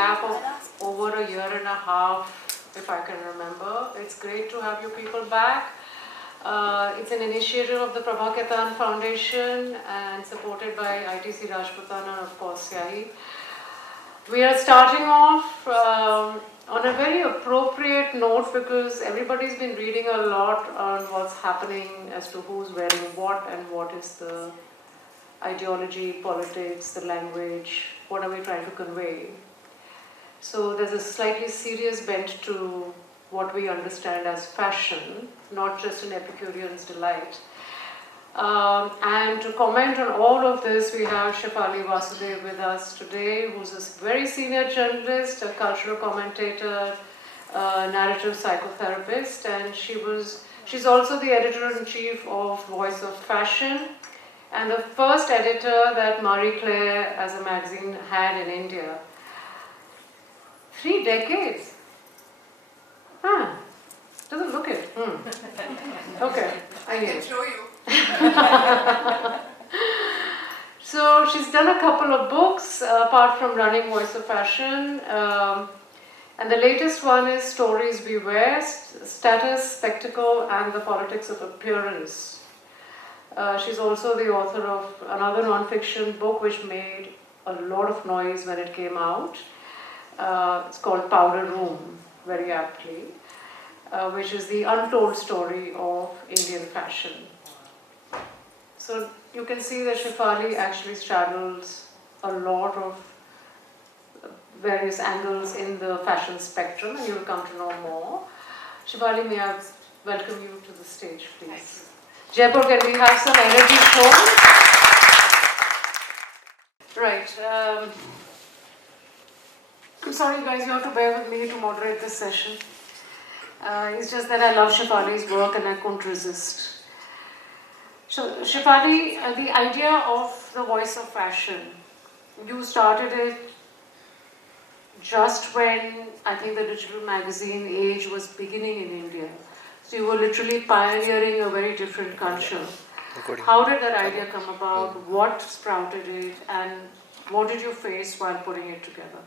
gap of over a year and a half, if I can remember. It's great to have you people back. It's an initiative of the Prabhakatan Foundation and supported by ITC Rajputana and of course Siyahi. We are starting off on a very appropriate note because everybody's been reading a lot on what's happening as to who's wearing what and what is the ideology, politics, the language, what are we trying to convey. So there's a slightly serious bent to what we understand as fashion, not just an Epicurean's delight. And to comment on all of this, we have Shefalee Vasudev with us today, who's a very senior journalist, a cultural commentator, narrative psychotherapist, and she's also the editor-in-chief of Voice of Fashion, and the first editor that Marie Claire as a magazine had in India. 3 decades. Doesn't look it. Okay, I can show you. So she's done a couple of books apart from running Voice of Fashion, and the latest one is Stories We Wear, Status, Spectacle and the Politics of Appearance. She's also the author of another non-fiction book which made a lot of noise when it came out. It's called Powder Room, very aptly, which is the untold story of Indian fashion. So you can see that Shefalee actually straddles a lot of various angles in the fashion spectrum, and you'll come to know more. Shefalee, may I welcome you to the stage, please. Jaipur, can we have some energy shown? Right. I'm sorry guys, you have to bear with me to moderate this session. It's just that I love Shefalee's work and I couldn't resist. So Shefalee, the idea of the Voice of Fashion, you started it just when I think the digital magazine age was beginning in India. So you were literally pioneering a very different culture. How did that idea come about? What sprouted it? And what did you face while putting it together?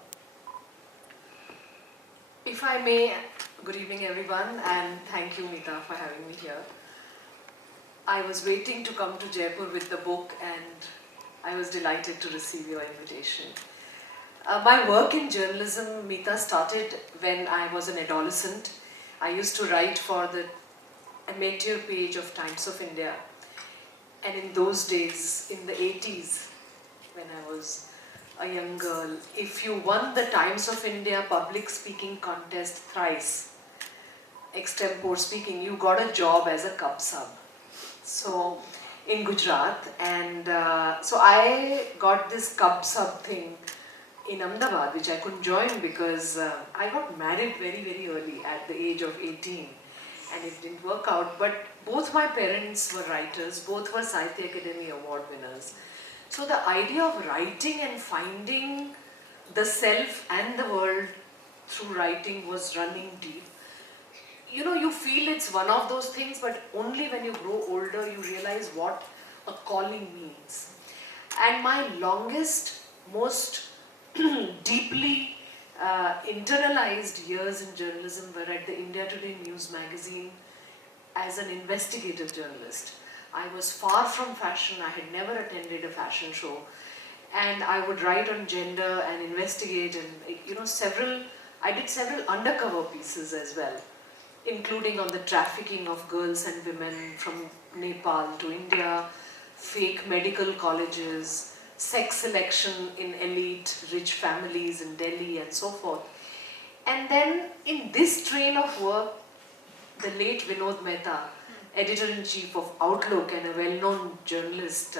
If I may, good evening everyone, and thank you Mita for having me here. I was waiting to come to Jaipur with the book and I was delighted to receive your invitation. My work in journalism, Mita, started when I was an adolescent. I used to write for the amateur page of Times of India. And in those days, in the 80s, when I was a young girl, if you won the Times of India public speaking contest thrice, extempore speaking, you got a job as a cub sub. So, in Gujarat, and so I got this cub sub thing in Ahmedabad, which I couldn't join because I got married very, very early at the age of 18 and it didn't work out. But both my parents were writers, both were Sahitya Academy Award winners. So the idea of writing and finding the self and the world through writing was running deep. You know, you feel it's one of those things, but only when you grow older you realize what a calling means. And my longest, most deeply internalized years in journalism were at the India Today News magazine as an investigative journalist. I was far from fashion, I had never attended a fashion show, and I would write on gender and investigate, and you know, I did several undercover pieces as well, including on the trafficking of girls and women from Nepal to India, fake medical colleges, sex selection in elite rich families in Delhi and so forth. And then in this train of work, the late Vinod Mehta, editor-in-chief of Outlook and a well-known journalist,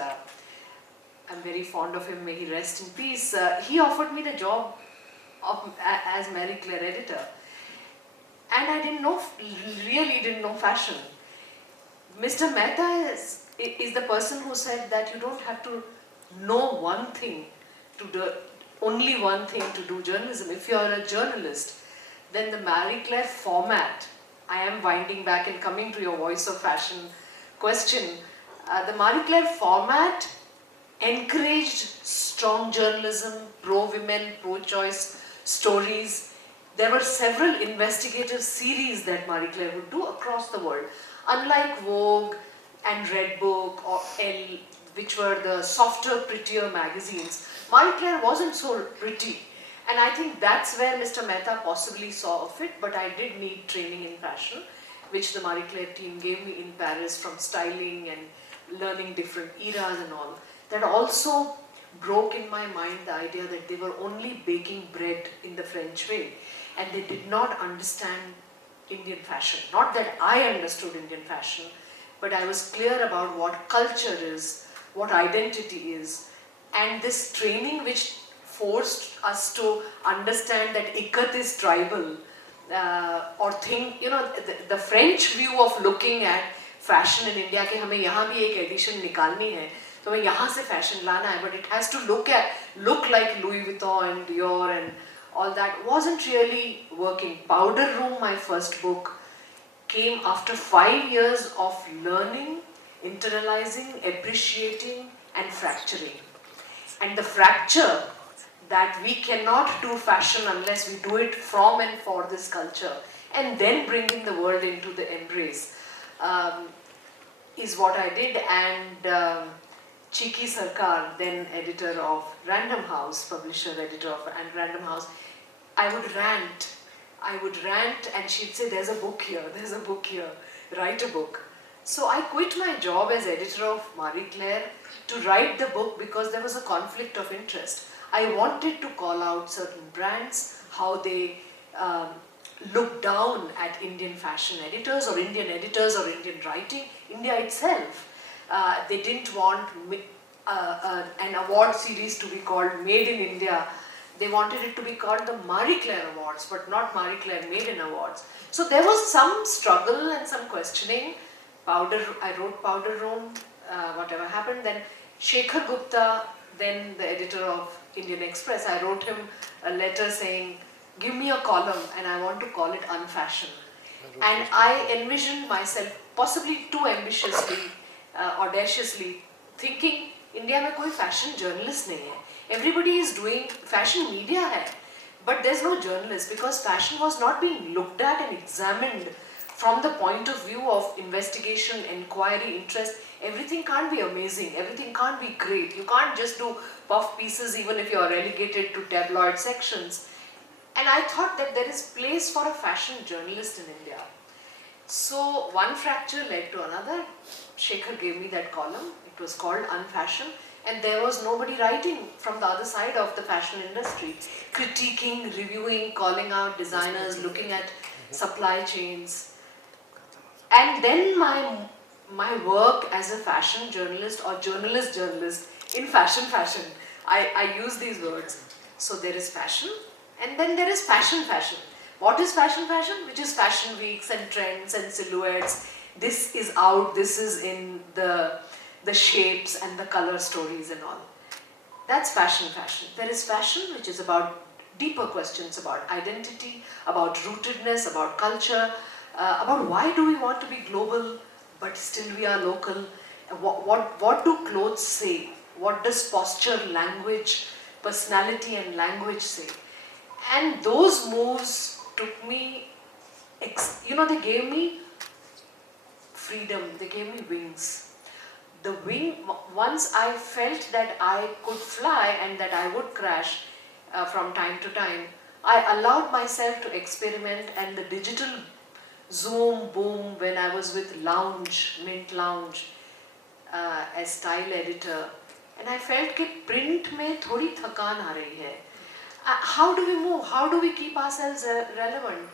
I'm very fond of him, may he rest in peace, he offered me the job as Marie Claire editor. And I really didn't know fashion. Mr. Mehta is the person who said that you don't have to know one thing only one thing to do journalism. If you are a journalist, then the Marie Claire format, I am winding back and coming to your Voice of Fashion question, the Marie Claire format encouraged strong journalism, pro-women, pro-choice, stories. There were several investigative series that Marie Claire would do across the world. Unlike Vogue and Red Book or Elle, which were the softer, prettier magazines, Marie Claire wasn't so pretty. And I think that's where Mr. Mehta possibly saw a fit, but I did need training in fashion, which the Marie Claire team gave me in Paris, from styling and learning different eras and all. That also broke in my mind the idea that they were only baking bread in the French way, and they did not understand Indian fashion. Not that I understood Indian fashion, but I was clear about what culture is, what identity is, and this training which forced us to understand that ikat is tribal, or think, the French view of looking at fashion in India, कि हमें यहाँ भी एक edition निकालनी है, तो हमें यहाँ से fashion लाना है, but it has to look like Louis Vuitton and Dior and all that, wasn't really working. Powder Room, my first book, came after 5 years of learning, internalizing, appreciating and fracturing. And the fracture, that we cannot do fashion unless we do it from and for this culture, and then bringing the world into the embrace, is what I did. And Chiki Sarkar, then editor of Random House, publisher, editor of Random House, I would rant and she'd say, there's a book here, write a book. So I quit my job as editor of Marie Claire to write the book because there was a conflict of interest. I wanted to call out certain brands, how they look down at Indian fashion editors or Indian writing, India itself. They didn't want an award series to be called Made in India. They wanted it to be called the Marie Claire Awards, but not Marie Claire Made in Awards. So there was some struggle and some questioning. I wrote Powder Room, whatever happened. Then Shekhar Gupta, then the editor of Indian Express, I wrote him a letter saying, give me a column and I want to call it Unfashion. And I envisioned myself, possibly too ambitiously, audaciously, thinking, India में कोई fashion journalist नहीं है. Everybody is doing fashion media hai, but there's no journalist, because fashion was not being looked at and examined from the point of view of investigation, inquiry, interest. Everything can't be amazing, everything can't be great. You can't just do puff pieces even if you're relegated to tabloid sections. And I thought that there is place for a fashion journalist in India. So one fracture led to another. Shekhar gave me that column. It was called Unfashion. And there was nobody writing from the other side of the fashion industry, critiquing, reviewing, calling out designers, looking at supply chains. And then my work as a fashion journalist or journalist in fashion, I use these words. So there is fashion, and then there is fashion. What is fashion? Which is fashion weeks and trends and silhouettes. This is out, this is in the shapes and the color stories and all. That's fashion. There is fashion which is about deeper questions about identity, about rootedness, about culture, about why do we want to be global but still we are local. What do clothes say? What does posture, language, personality and language say? And those moves took me, they gave me freedom, they gave me wings. Once I felt that I could fly and that I would crash from time to time, I allowed myself to experiment, and the digital zoom boom when I was with Mint Lounge as style editor, and I felt that print mein thodi thakaan aa rahi hai. How do we move? How do we keep ourselves relevant?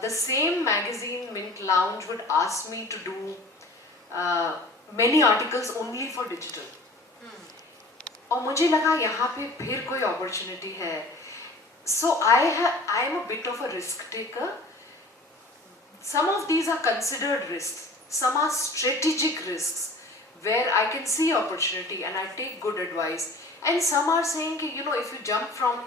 The same magazine, Mint Lounge, would ask me to do many articles only for digital. और मुझे लगा यहाँ पे फिर कोई opportunity है. So I am a bit of a risk taker. Some of these are considered risks. Some are strategic risks where I can see opportunity and I take good advice. And some are saying कि if you jump from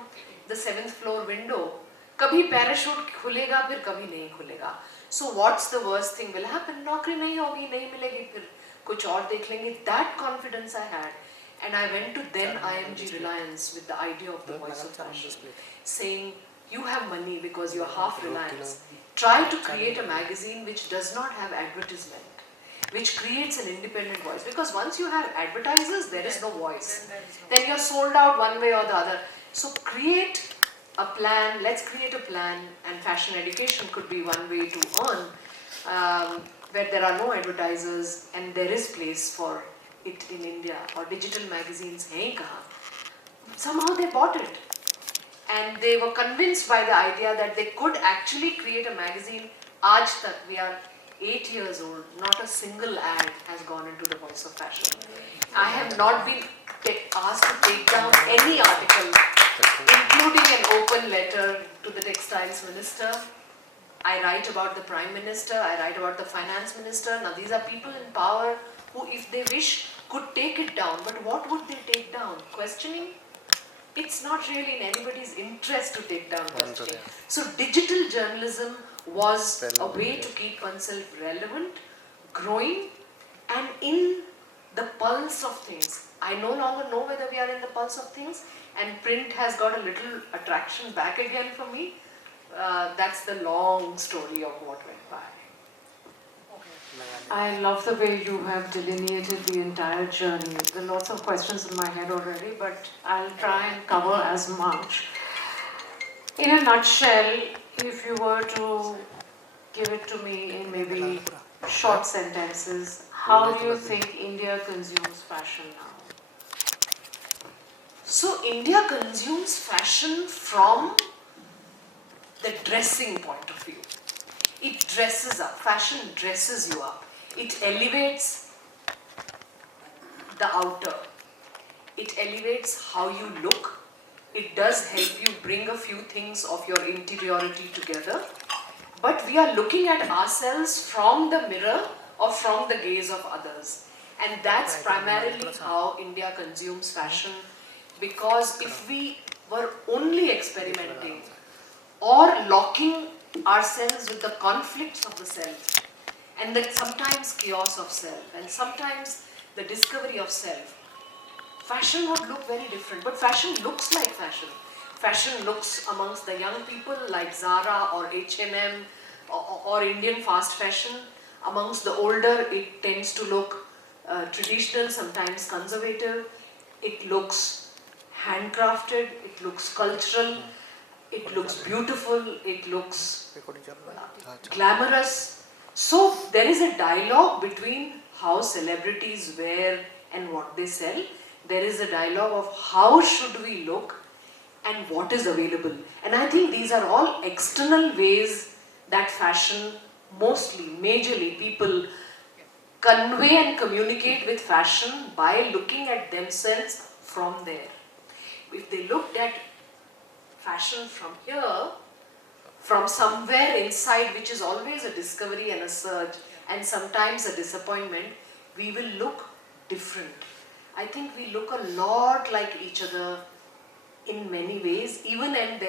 the 7th floor window, कभी parachute खुलेगा फिर कभी नहीं खुलेगा. So what's the worst thing will happen? नौकरी नहीं होगी, नहीं मिलेगी, फिर कुछ और देख लेंगे. That confidence I had. And I went to then IMG Reliance with the idea of the voice of fashion, saying, you have money because you're half Reliance. Try to create a magazine which does not have advertisement, which creates an independent voice. Because once you have advertisers, there is no voice. Then you're sold out one way or the other. So create a plan, let's create a plan, and fashion education could be one way to earn, where there are no advertisers and there is place for it in India, or digital magazines hain kahan. Somehow they bought it. And they were convinced by the idea that they could actually create a magazine. Aaj tak, we are 8 years old, not a single ad has gone into the voice of fashion. I have not been asked to take down any article, including an open letter to the textiles minister. I write about the Prime Minister, I write about the Finance Minister. Now these are people in power who, if they wish, could take it down. But what would they take down? Questioning? It's not really in anybody's interest to take down questioning. So digital journalism was a way to keep oneself relevant, growing, and in the pulse of things. I no longer know whether we are in the pulse of things, and print has got a little attraction back again for me. That's the long story of what went by. I love the way you have delineated the entire journey. There are lots of questions in my head already, but I'll try and cover as much. In a nutshell, if you were to give it to me in maybe short sentences, how do you think India consumes fashion now? So India consumes fashion from the dressing point of view. It dresses up. Fashion dresses you up. It elevates the outer. It elevates how you look. It does help you bring a few things of your interiority together. But we are looking at ourselves from the mirror or from the gaze of others. And that's primarily how India consumes fashion. Because if we were only experimenting or locking ourselves with the conflicts of the self, and the sometimes chaos of self, and sometimes the discovery of self, fashion would look very different. But fashion looks like fashion. Fashion looks amongst the young people like Zara or H&M or Indian fast fashion. Amongst the older, it tends to look traditional, sometimes conservative. It looks handcrafted, it looks cultural, it looks beautiful, it looks glamorous. So there is a dialogue between how celebrities wear and what they sell. There is a dialogue of how should we look and what is available. And I think these are all external ways that fashion, mostly, majorly, people convey and communicate with fashion by looking at themselves from there. If they looked at fashion from here, from somewhere inside, which is always a discovery and a search, and sometimes a disappointment, we will look different. I think we look a lot like each other in many ways, even and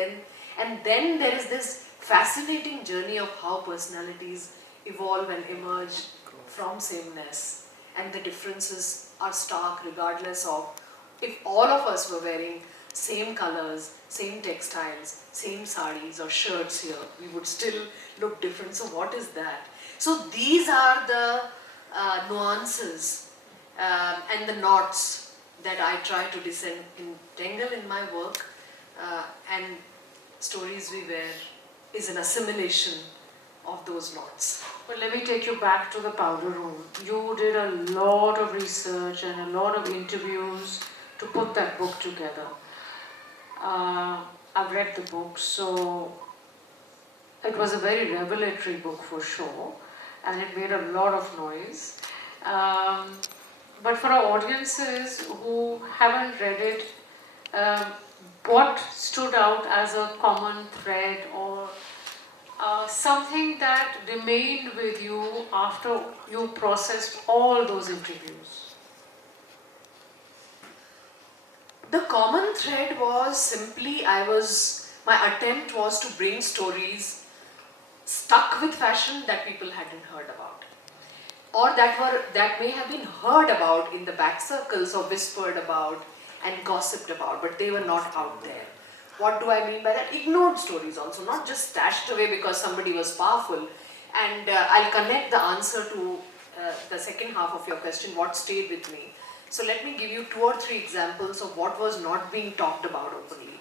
then there is this fascinating journey of how personalities evolve and emerge from sameness, and the differences are stark regardless of if all of us were wearing same colors, same textiles, same sarees or shirts here, we would still look different. So what is that? So these are the nuances and the knots that I try to disentangle in my work, and Stories We Wear is an assimilation of those knots. But let me take you back to the powder room. You did a lot of research and a lot of interviews to put that book together. I've read the book, so it was a very revelatory book for sure, and it made a lot of noise. But for our audiences who haven't read it, what stood out as a common thread or something that remained with you after you processed all those interviews? The common thread was simply my attempt was to bring stories stuck with fashion that people hadn't heard about. or that may have been heard about in the back circles or whispered about and gossiped about, but they were not out there. What do I mean by that? Ignored stories also, not just stashed away because somebody was powerful. And I'll connect the answer to the second half of your question, what stayed with me. So let me give you 2 or 3 examples of what was not being talked about openly.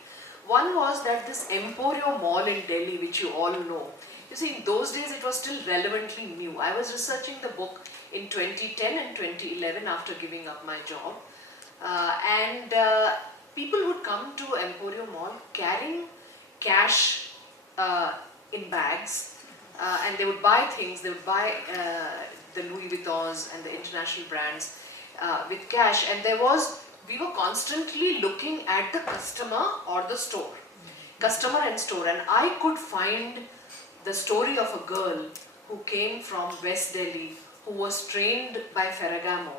One was that this Emporio Mall in Delhi, which you all know, you see, in those days it was still relevantly new. I was researching the book in 2010 and 2011 after giving up my job. And people would come to Emporio Mall carrying cash in bags, and they would buy things. They would buy the Louis Vuittons and the international brands with cash, and we were constantly looking at the customer or the store, customer and store, and I could find the story of a girl who came from West Delhi, who was trained by Ferragamo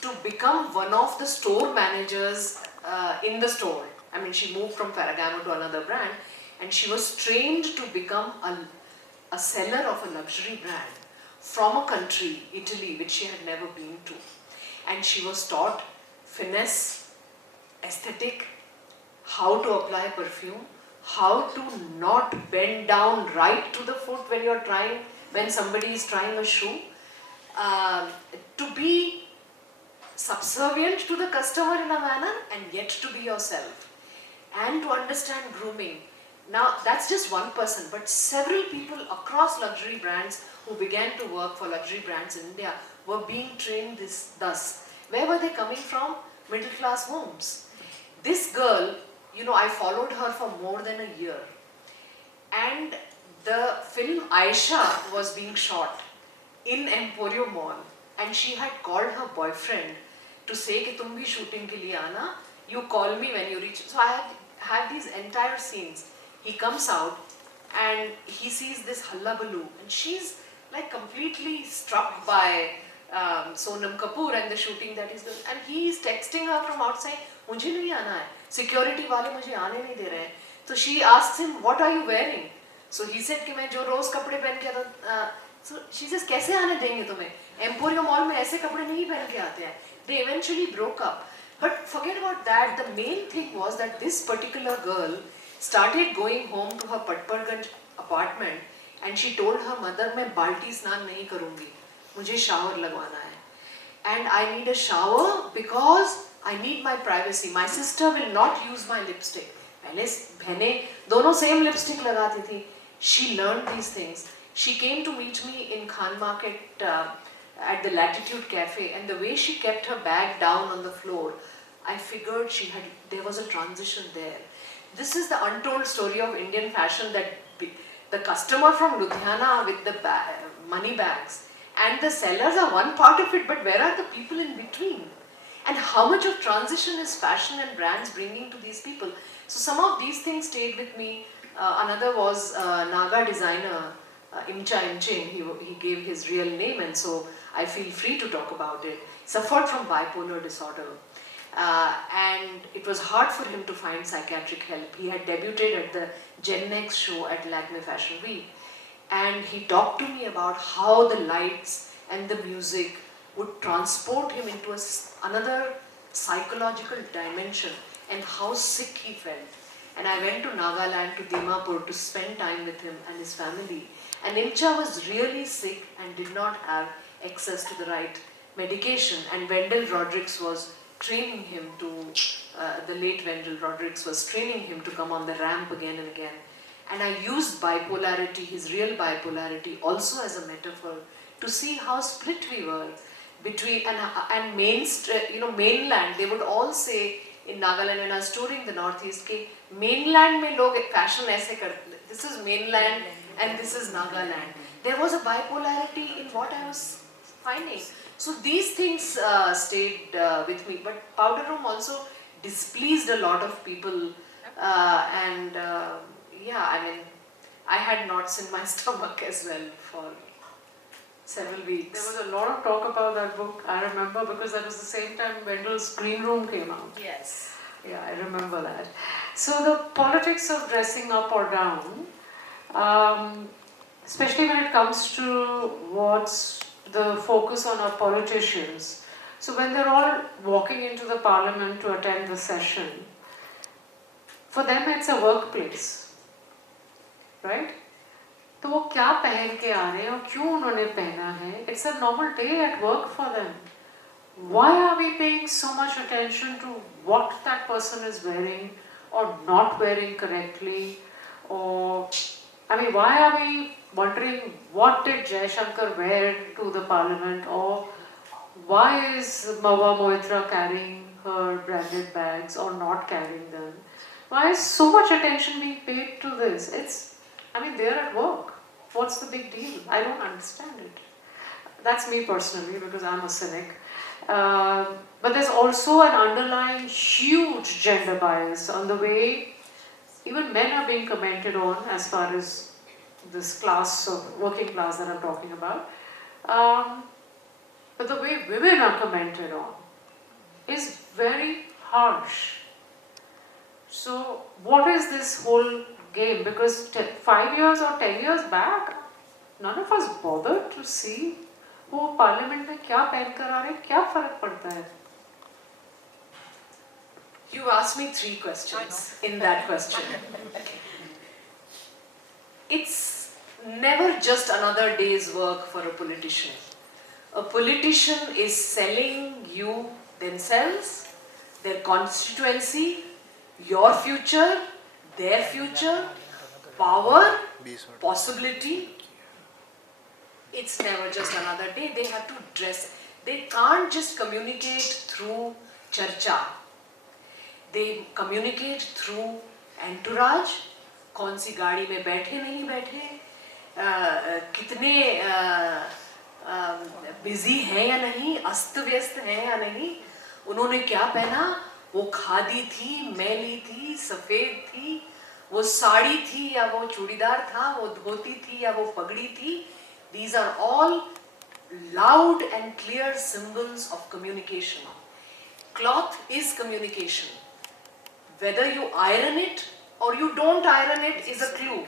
to become one of the store managers in the store. I mean, she moved from Ferragamo to another brand, and she was trained to become a seller of a luxury brand from a country, Italy, which she had never been to. And she was taught finesse, aesthetic, how to apply perfume, how to not bend down right to the foot when somebody is trying a shoe, to be subservient to the customer in a manner and yet to be yourself, and to understand grooming. Now that's just one person, but several people across luxury brands who began to work for luxury brands in India were being trained thus. Where were they coming from? Middle class homes. This girl, I followed her for more than a year, and the film Aisha was being shot in Emporio Mall, and she had called her boyfriend to say कि तुम भी shooting के लिए आना, you call me when you reach. So I had these entire scenes. He comes out and he sees this hullabaloo, and she's like completely struck by Sonam Kapur and the shooting that he's doing, and he is texting her from outside, मुझे नहीं आना है, security वाले मुझे आने नहीं दे रहे हैं. So she asks him, what are you wearing? So he said कि मैं जो रोज कपड़े पहन के आता. So she says, कैसे आने देंगे तुम्हें? Emporio Mall में ऐसे कपड़े नहीं पहन के आते हैं. They eventually broke up. But forget about that. The main thing was that this particular girl started going home to her Patparganj apartment, and she told her mother, मैं बाल्टी स्नान नहीं करूँगी, मुझे shower लगवाना है, and I need a shower because I need my privacy. My sister will not use my lipstick. पहले बहनें दोनों same lipstick लगाती थी. She learned these things. She came to meet me in Khan Market at the Latitude Cafe, and the way she kept her bag down on the floor, I figured there was a transition there. This is the untold story of Indian fashion, that the customer from Ludhiana with the money bags and the sellers are one part of it, but where are the people in between? And how much of transition is fashion and brands bringing to these people? So some of these things stayed with me. Another was Naga designer Imcha Imching. He gave his real name, and so I feel free to talk about it. Suffered from bipolar disorder. And it was hard for him to find psychiatric help. He had debuted at the Gen Next show at Lakme Fashion Week, and he talked to me about how the lights and the music would transport him into another psychological dimension, and how sick he felt. And I went to Nagaland, to Dimapur, to spend time with him and his family. And Imcha was really sick and did not have access to the right medication, and Wendell Rodrigues was training him the late Wendell Rodrigues was training him to come on the ramp again and again. And I used bipolarity, his real bipolarity, also as a metaphor to see how split we were between, and mainland. They would all say in Nagaland, when I was touring the Northeast, ke mainland mein log fashion aise karte. This is mainland and this is Nagaland. There was a bipolarity in what I was finding. So these things stayed with me. But Powder Room also displeased a lot of people, I had knots in my stomach as well for several weeks. There was a lot of talk about that book, I remember, because that was the same time Wendell's Green Room came out. Yes. Yeah, I remember that. So the politics of dressing up or down, especially when it comes to what's the focus on our politicians. So when they're all walking into the parliament to attend the session, for them it's a workplace, right? तो वो क्या पहन के आ रहे हैं और क्यों उन्होंने पहना है? It's a normal day at work for them. Why are we paying so much attention to what that person is wearing or not wearing correctly? Or, I mean, why are we wondering what did Jaishankar wear to the parliament? Or why is Mawa Moitra carrying her branded bags or not carrying them? Why is so much attention being paid to this? They're at work. What's the big deal? I don't understand it. That's me personally, because I'm a cynic. But there's also an underlying huge gender bias on the way even men are being commented on as far as this class of working class that I'm talking about. But the way women are commented on is very harsh. So what is this whole game? Because 5 years or 10 years back, none of us bothered to see वो parliament में क्या पहन कर आ रहे हैं, क्या फर्क पड़ता है? You asked me 3 questions in that question. It's never just another day's work for a politician. A politician is selling you themselves, their constituency, your future, their future, power, possibility. It's never just another day. They have to dress. They can't just communicate through charcha. They communicate through entourage. कौन सी गाड़ी में बैठे नहीं बैठे, कितने busy हैं या नहीं, अस्त व्यस्त हैं या नहीं, उन्होंने क्या पहना, वो खादी थी, मैली थी, सफेद थी, वो साड़ी थी या वो चूड़ीदार था, वो धोती थी या वो पगड़ी थी. These are all loud and clear symbols of communication. Cloth is communication. Whether you iron it or you don't iron it is a clue.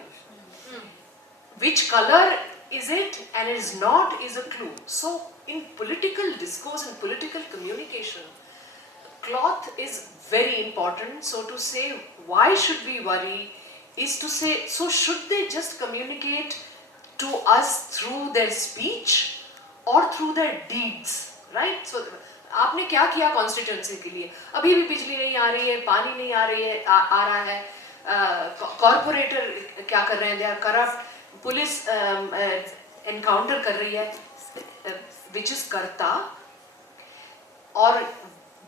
Which color is it and is not is a clue. So in political discourse and political communication, cloth is very important. So to say why should we worry is to say, so should they just communicate to us through their speech or through their deeds, right? So आपने क्या किया constituency के लिए? अभी भी बिजली नहीं आ रही है, पानी नहीं आ रही है, आ रहा है, कॉर्पोरेटर क्या कर रहे हैं, they are corrupt, police encounter कर रही है, विच इज कर्ता. और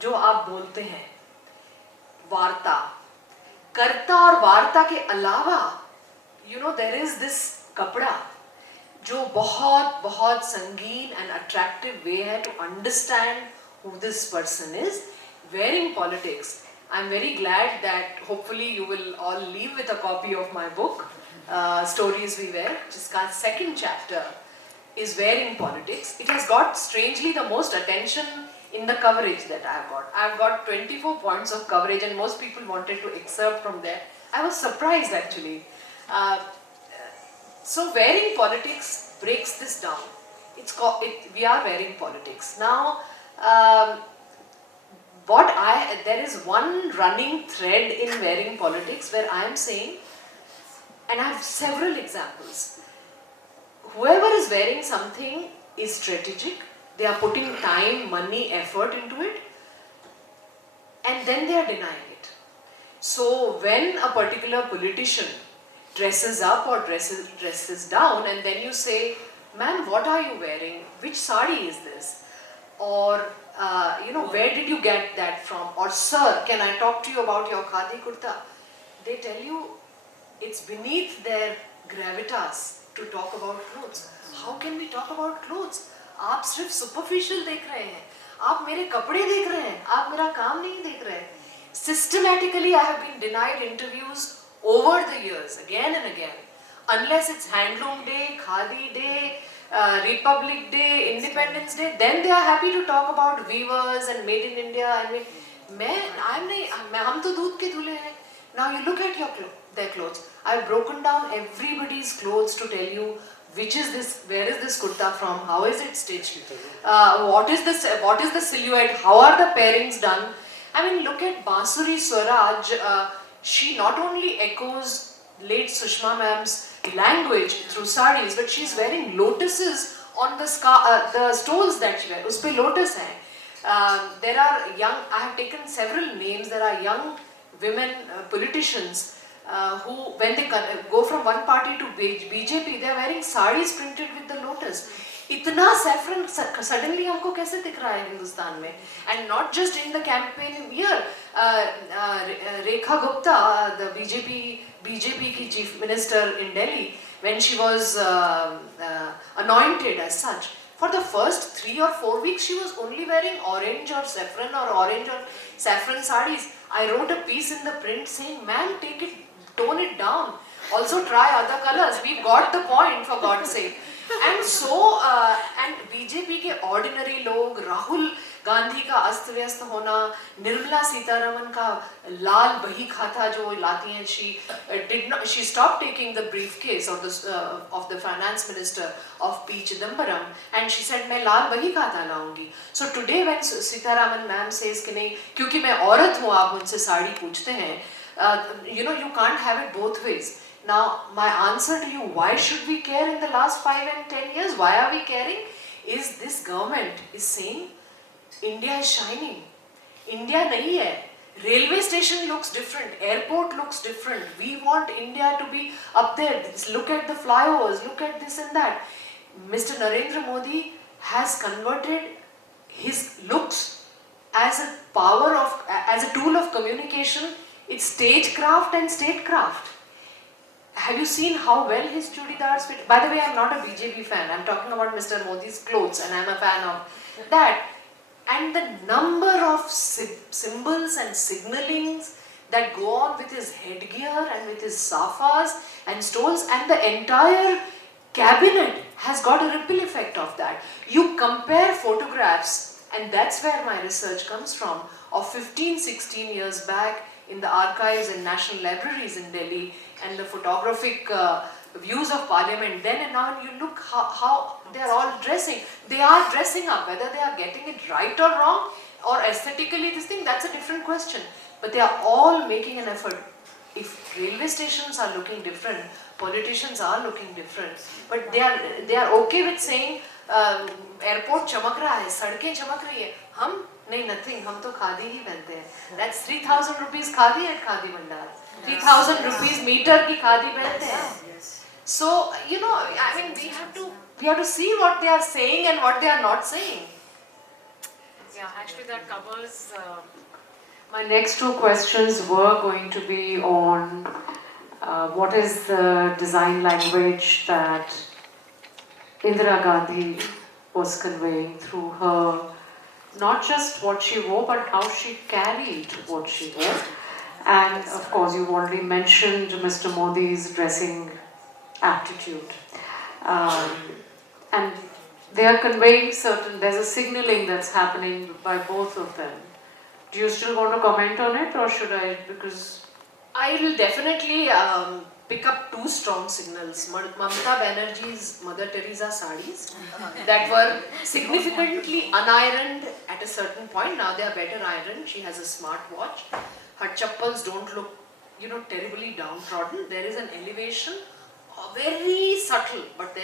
जो आप बोलते हैं वार्ता, कर्ता और वार्ता के अलावा देयर इज दिस कपड़ा जो बहुत बहुत संगीन एंड अट्रैक्टिव वे है to understand who this person is. Wearing politics. I'm very glad that hopefully you will all leave with a copy of my book, Stories We Wear, jiska second chapter is Wearing Politics. It has got strangely the most attention in the coverage that I have got. I have got 24 points of coverage and most people wanted to excerpt from there. I was surprised actually. So Wearing Politics breaks this down. We are wearing politics. Now, there is one running thread in Wearing Politics where I am saying, and I have several examples, whoever is wearing something is strategic, they are putting time, money, effort into it, and then they are denying it. So when a particular politician dresses up or dresses down and then you say, ma'am, what are you wearing? Which sari is this? Or where did you get that from? Or sir, can I talk to you about your khadi kurta? They tell you it's beneath their gravitas to talk about clothes. How can we talk about clothes? आप सिर्फ superficial देख रहे हैं, आप मेरे कपड़े देख रहे हैं, आप मेरा काम नहीं देख रहे हैं. Systematically, I have been denied interviews over the years, again and again, unless it's Handloom Day, Khadi Day, Republic Day, Independence Day, then they are happy to talk about weavers and made in India. हम तो दूध के धुले हैं. Now you look at their clothes. I've broken down everybody's clothes to tell you which is this, where is this kurta from, how is it stitched, what is the silhouette, how are the pairings done. I mean, look at Bansuri Swaraj, she not only echoes late Sushma ma'am's language through sarees, but she's wearing lotuses on the stoles that she wears. Uspe lotus hai. There are young, I have taken several names, there are young women politicians who, when they go from one party to BJP, they are wearing sarees printed with the lotus. इतना saffron suddenly हमको कैसे दिख रहा है हिंदुस्तान में? And not just in the campaign year. Rekha Gupta, the BJP की chief minister in Delhi, when she was anointed as such, for the first 3 or 4 weeks she was only wearing orange or saffron sarees. I wrote a piece in the print saying, "Ma'am, take it, tone it down. Also try other colors. We've got the point, for God's sake." And so, and BJP के ordinary लोग, राहुल गांधी का अस्त व्यस्त होना, निर्मला सीतारमन का लाल बही खाता जो लाती हैं, she stopped taking the briefcase of the finance minister of P. Chidambaram, and she said मैं लाल बही खाता लाऊंगी. So today when Sitaraman ma'am says कि नहीं, क्योंकि मैं औरत हूँ, आप मुझसे साड़ी पूछते हैं, you can't have it both ways. Now, my answer to you, why should we care in the last 5 and 10 years? Why are we caring? Is this government is saying, India is shining. India nahi hai. Railway station looks different. Airport looks different. We want India to be up there. Look at the flyovers. Look at this and that. Mr. Narendra Modi has converted his looks as a as a tool of communication. It's stagecraft and statecraft. Have you seen how well his chudidars fit? By the way, I'm not a BJP fan. I'm talking about Mr. Modi's clothes, and I'm a fan of that. And the number of symbols and signalings that go on with his headgear and with his safas and stoles, and the entire cabinet has got a ripple effect of that. You compare photographs, and that's where my research comes from, of 15-16 years back in the archives and national libraries in Delhi, and the photographic views of parliament then and now, and you look how they are all dressing. They are dressing up, whether they are getting it right or wrong, or aesthetically this thing, that's a different question. But they are all making an effort. If railway stations are looking different, politicians are looking different, but they are okay with saying airport chamak raha hai, sadkein chamak rahi hai. Hum nahi, nothing, hum to khadi hi pehante hain. That's 3,000 rupees khadi at Khadi Mandar. 3,000 rupees meter ki khadi pehante hain. So, I mean, we have to see what they are saying and what they are not saying. Yeah, actually that covers, my next 2 questions were going to be on what is the design language that Indira Gandhi was conveying through her, not just what she wore, but how she carried what she wore. And of course, you've already mentioned Mr. Modi's dressing aptitude. And they are conveying there's a signaling that's happening by both of them. Do you still want to comment on it, or should I? Because I will definitely pick up 2 strong signals. Mamata Banerjee's Mother Teresa sarees that were significantly unironed at a certain point. Now they are better ironed. She has a smart watch. Her chappals don't look, terribly downtrodden. There is an elevation, very subtle, but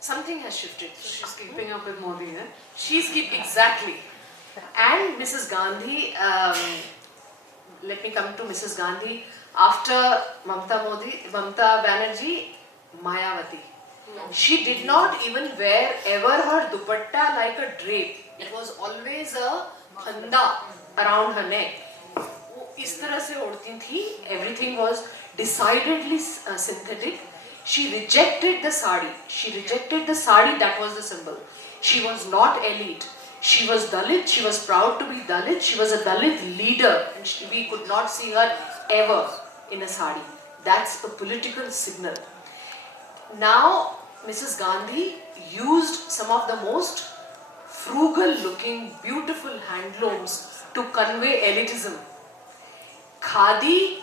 something has shifted. So she's keeping up with Modi, eh? She's keeping, exactly. And Mrs. Gandhi, let me come to Mrs. Gandhi. After Mamata Banerjee, Mayawati. She did not even wear ever her dupatta like a drape. It was always a khanda around her neck. इस तरह से ओढ़ती थी. Everything was decidedly synthetic. She rejected the sari. That was the symbol. She was not elite. She was Dalit. She was proud to be Dalit. She was a Dalit leader, and we could not see her ever in a sari. That's a political signal. Now, Mrs. Gandhi used some of the most frugal-looking, beautiful handlooms to convey elitism. Khadi,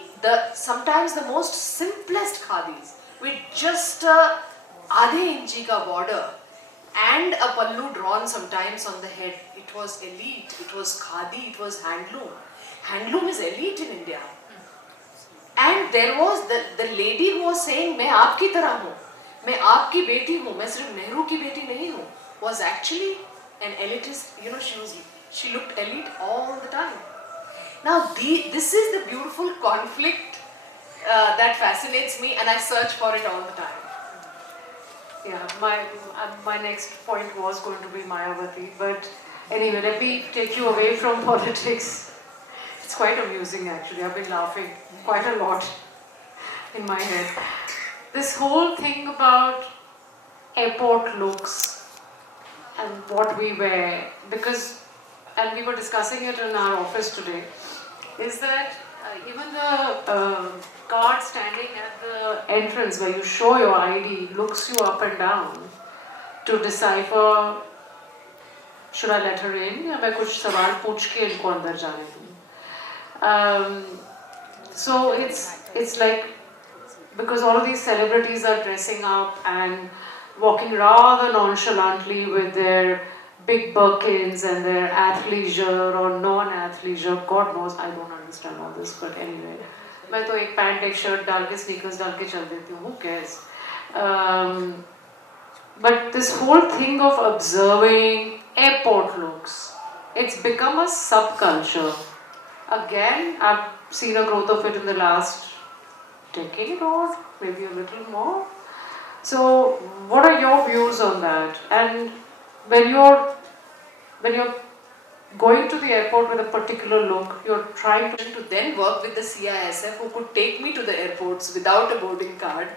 sometimes the most simplest khadis, with just a आधे इंची का border and a pallu drawn sometimes on the head. It was elite, it was khadi, it was handloom. Handloom is elite in India. And there was the lady who was saying, मैं आपकी तरह हूँ, मैं आपकी बेटी हूँ, मैं सिर्फ नेहरू की बेटी नहीं हूँ, was actually an elitist. You know, she looked elite all the time. Now this is the beautiful conflict that fascinates me, and I search for it all the time. Yeah, my next point was going to be Mayawati, but anyway, let me take you away from politics. It's quite amusing actually. I've been laughing quite a lot in my head. This whole thing about airport looks and what we wear, because, and we were discussing it in our office today, is that even the guard standing at the entrance where you show your ID looks you up and down to decipher, should I let her in या मैं कुछ सवाल पूछ के इनको अंदर जाने दूँ. So it's like, because all of these celebrities are dressing up and walking rather nonchalantly with their big Birkins and their athleisure or non-athleisure, God knows, I don't understand all this, but anyway. मैं तो एक pant एक shirt डाल के sneakers डाल के चल देती हूँ, who cares? But this whole thing of observing airport looks, it's become a subculture. Again, I've seen a growth of it in the last decade or maybe a little more. So, what are your views on that? And when you're going to the airport with a particular look, you're trying to then work with the CISF who could take me to the airports without a boarding card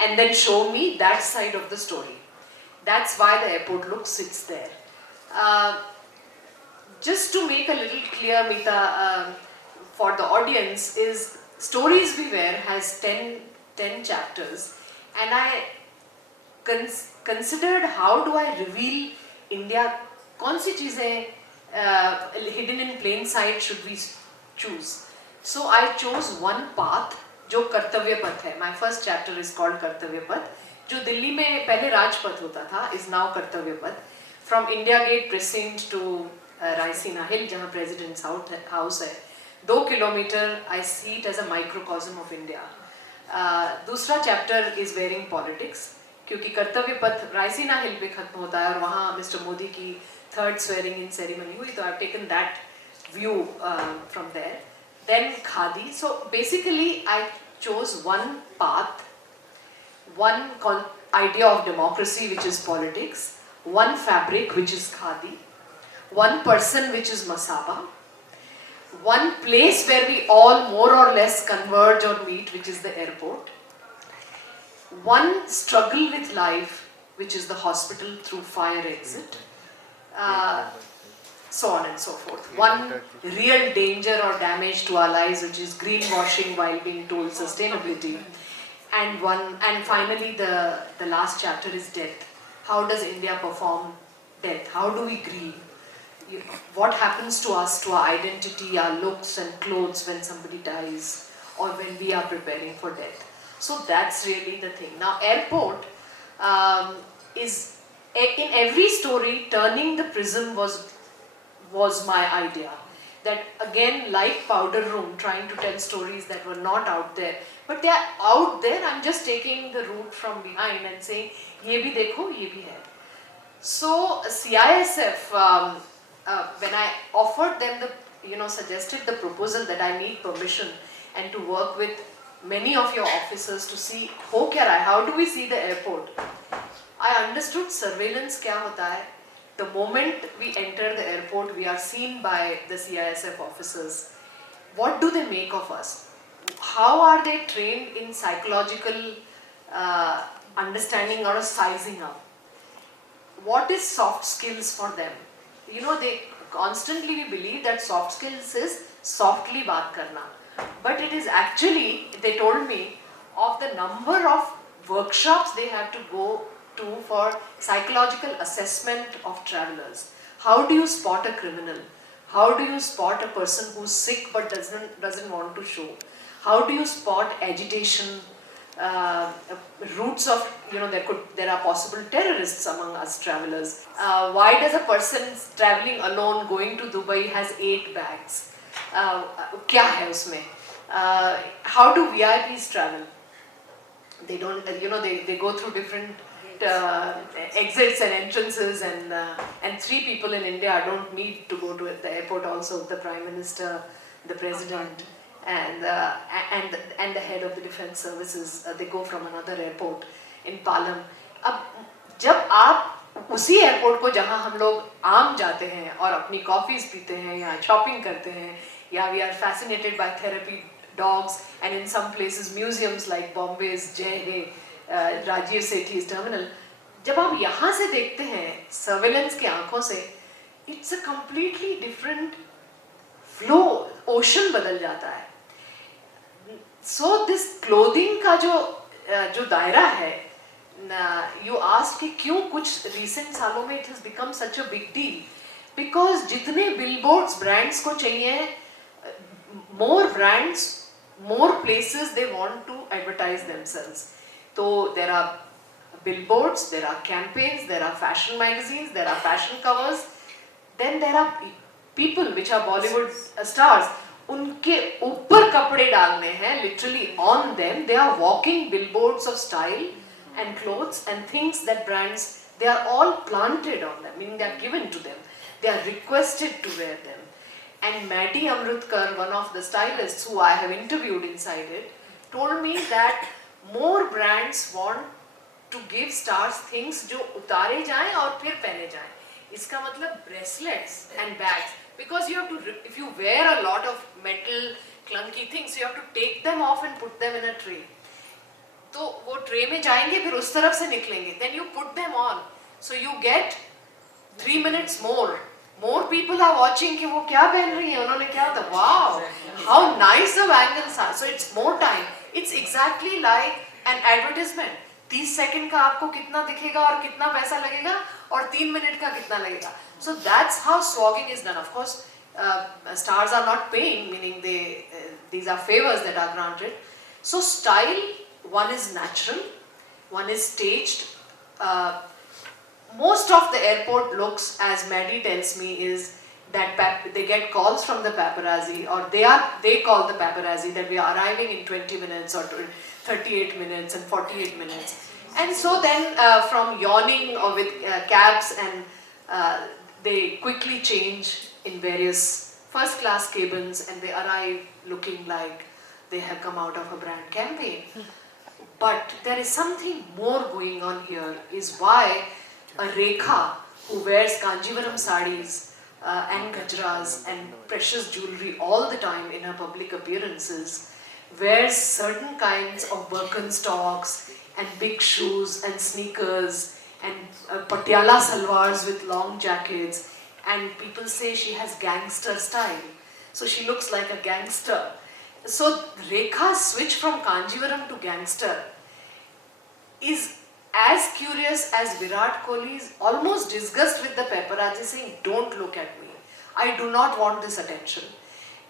and then show me that side of the story. That's why the airport look sits there. Just to make a little clear, Mita, for the audience, is Stories We Wear has 10 chapters, and I considered how do I reveal India, kaun si cheezein hidden in plain sight should we choose. So I chose one path, जो कर्तव्य पथ है. My first chapter is called कर्तव्य पथ. जो दिल्ली में पहले राजपथ होता था is now कर्तव्य पथ. From India Gate precinct to Raisina Hill, जहाँ President's House है, 2 kilometer, I see it as a microcosm of India. दूसरा chapter is wearing politics, क्योंकि कर्तव्य पथ राइसीना हिल पे खत्म होता है और वहाँ मिस्टर मोदी की third swearing in ceremony हुई, तो I've taken that view from there. Then khadi. So basically I chose one path, one idea of democracy which is politics, one fabric which is khadi, one person which is masaba, one place where we all more or less converge or meet which is the airport, one struggle with life which is the hospital through fire exit, so on and so forth. One real danger or damage to our lives which is greenwashing while being told sustainability, and finally the last chapter is death. How does India perform death? How do we grieve? What happens to us, to our identity, our looks and clothes when somebody dies or when we are preparing for death? So that's really the thing. Now airport is, in every story, turning the prism was my idea. That again, like Powder Room, trying to tell stories that were not out there, but they are out there. I'm just taking the route from behind and saying, "Ye bhi dekho, ye bhi hai." So CISF, when I offered them suggested the proposal that I need permission and to work with many of your officers to see ho kya raha hai, how do we see the airport? I understood surveillance kya hota hai. The moment we enter the airport, we are seen by the CISF officers. What do they make of us? How are they trained in psychological understanding or sizing up? What is soft skills for them? They constantly we believe that soft skills is softly baat karna. But it is actually, they told me, of the number of workshops they have to go to for psychological assessment of travelers. How do you spot a criminal? How do you spot a person who's sick but doesn't want to show? How do you spot agitation, routes of, there are possible terrorists among us travelers. Why does a person traveling alone going to Dubai has 8 bags? क्या है उसमें? How do VIPs travel? They don't, they go through different exits and entrances, and 3 people in India don't need to go to the airport also, the Prime Minister, the President, and the head of the defense services. They go from another airport in Palam. अब जब आप उसी airport को जहाँ हम लोग आम जाते हैं और अपनी कॉफीज पीते हैं या शॉपिंग करते हैं, या we are fascinated by therapy dogs, and in some places museums like Bombay's Jai Rajiv Sethi's terminal, जब आप यहाँ से देखते हैं सर्वेलेंस की आंखों से, it's a completely different flow, ocean बदल जाता है. So this clothing का जो दायरा है, you asked कि क्यों कुछ recent सालों में it has become such a big deal, because जितने billboards brands को चाहिए, more brands, more places they want to advertise themselves. So there are billboards, there are campaigns, there are fashion magazines, there are fashion covers, then there are people which are Bollywood stars. उनके ऊपर कपड़े डालने हैं, literally on them. They are walking billboards of style and clothes and things that brands, they are all planted on them, meaning they are given to them. They are requested to wear them. And Maddie Amrutkar, one of the stylists who I have interviewed inside it, told me that more brands want to give stars things जो उतारे जाएं और फिर पहने जाएं. इसका मतलब bracelets and bags, because you have to, if you wear a lot of metal clunky things, you have to take them off and put them in a tray. तो वो tray में जाएंगे फिर उस तरफ से निकलेंगे. Then you put them on, so you get 3 minutes more. More people are watching कि वो क्या पहन रही है, उन्होंने क्या था. Wow, how nice the bangles are. So it's more time. It's exactly like an advertisement. 30 second का आपको कितना दिखेगा और कितना पैसा लगेगा, और 3 मिनट का कितना लगेगा. So that's how swagging is done. Of course, stars are not paying, meaning these are favors that are granted. So style, one is natural, one is staged. Most of the airport looks, as Maddie tells me, is that they get calls from the paparazzi, or they call the paparazzi that we are arriving in 20 minutes or 38 minutes and 48 minutes. And so then from yawning or with cabs, and they quickly change in various first class cabins, and they arrive looking like they have come out of a brand campaign. But there is something more going on here, is why a Rekha who wears Kanjivaram sarees and gajras and precious jewelry all the time in her public appearances, wears certain kinds of Birkenstocks and big shoes and sneakers and patiala salwars with long jackets, and people say she has gangster style. So she looks like a gangster. So Rekha's switch from Kanjivaram to gangster is as curious as Virat Kohli's almost disgust with the paparazzi saying, "Don't look at me, I do not want this attention."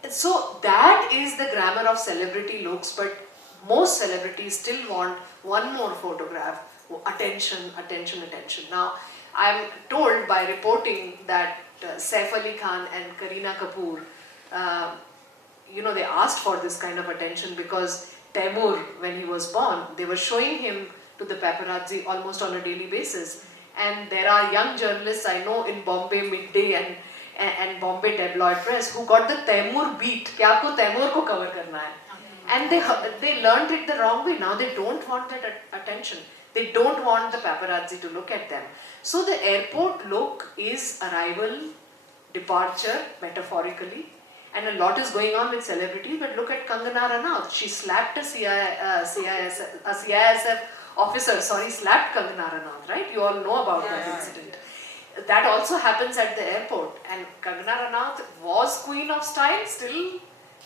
And so that is the grammar of celebrity looks, but most celebrities still want one more photograph, attention, attention, attention. Now, I am told by reporting that Saif Ali Khan and Kareena Kapoor, they asked for this kind of attention because Taimur, when he was born, they were showing him to the paparazzi almost on a daily basis. And there are young journalists I know in Bombay Midday and Bombay tabloid press who got the Taimur beat, कि आपको Taimur को cover करना है. And they learned it the wrong way. Now they don't want that attention. They don't want the paparazzi to look at them. So the airport look is arrival, departure, metaphorically. And a lot is going on with celebrities, but look at Kangana Ranaut. She slapped a CISF officer, slapped Kangana Ranaut, right? You all know about that incident. That also happens at the airport. And Kangana Ranaut was queen of style, still,